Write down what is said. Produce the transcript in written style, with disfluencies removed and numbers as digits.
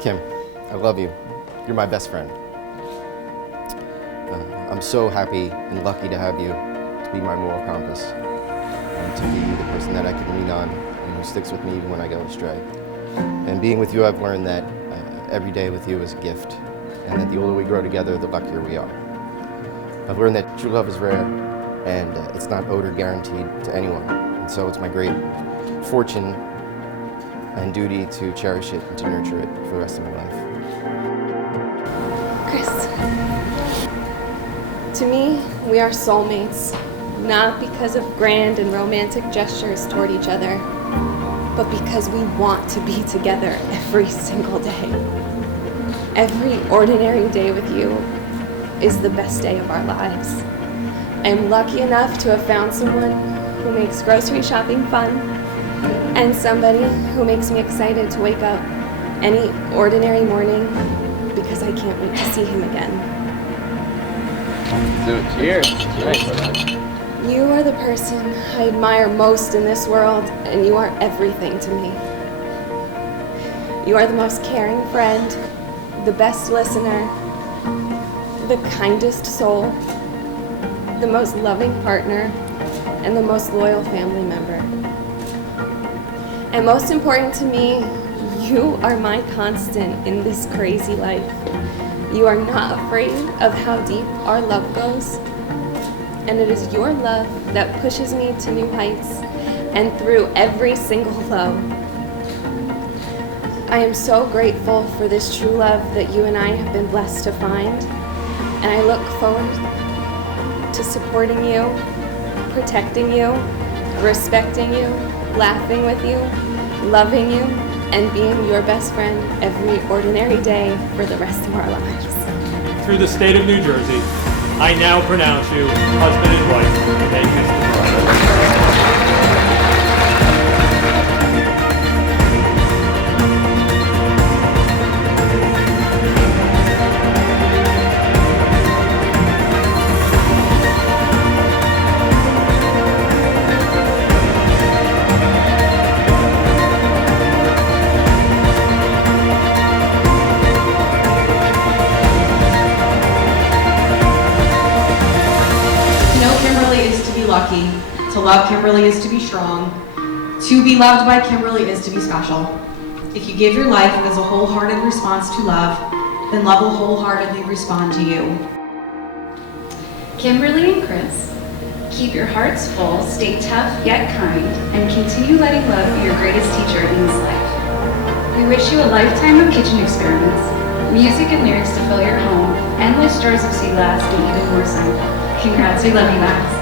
Kim, I love you. You're my best friend. I'm so happy and lucky to have you to be my moral compass, and to be the person that I can lean on and who sticks with me even when I go astray. And being with you, I've learned that every day with you is a gift, and that the older we grow together, the luckier we are. I've learned that true love is rare, and it's not owed or guaranteed to anyone. And so it's my great fortune and duty to cherish it and to nurture it for the rest of my life. Chris, to me, we are soulmates, not because of grand and romantic gestures toward each other, but because we want to be together every single day. Every ordinary day with you is the best day of our lives. I am lucky enough to have found someone who makes grocery shopping fun, and somebody who makes me excited to wake up any ordinary morning because I can't wait to see him again. So, cheers. Nice. You are the person I admire most in this world, and you are everything to me. You are the most caring friend, the best listener, the kindest soul, the most loving partner, and the most loyal family member. And most important to me, you are my constant in this crazy life. You are not afraid of how deep our love goes, and it is your love that pushes me to new heights and through every single low. I am so grateful for this true love that you and I have been blessed to find, and I look forward to supporting you, protecting you, respecting you, laughing with you, loving you, and being your best friend every ordinary day for the rest of our lives. Through the state of New Jersey, I now pronounce you husband and wife. Thank you, Mr. Lucky. To love Kimberly is to be strong. To be loved by Kimberly is to be special. If you give your life as a wholehearted response to love, then love will wholeheartedly respond to you. Kimberly and Chris, keep your hearts full, stay tough yet kind, and continue letting love be your greatest teacher in this life. We wish you a lifetime of kitchen experiments, music and lyrics to fill your home, endless jars of sea glass, and even more sun. Congrats, we love you guys.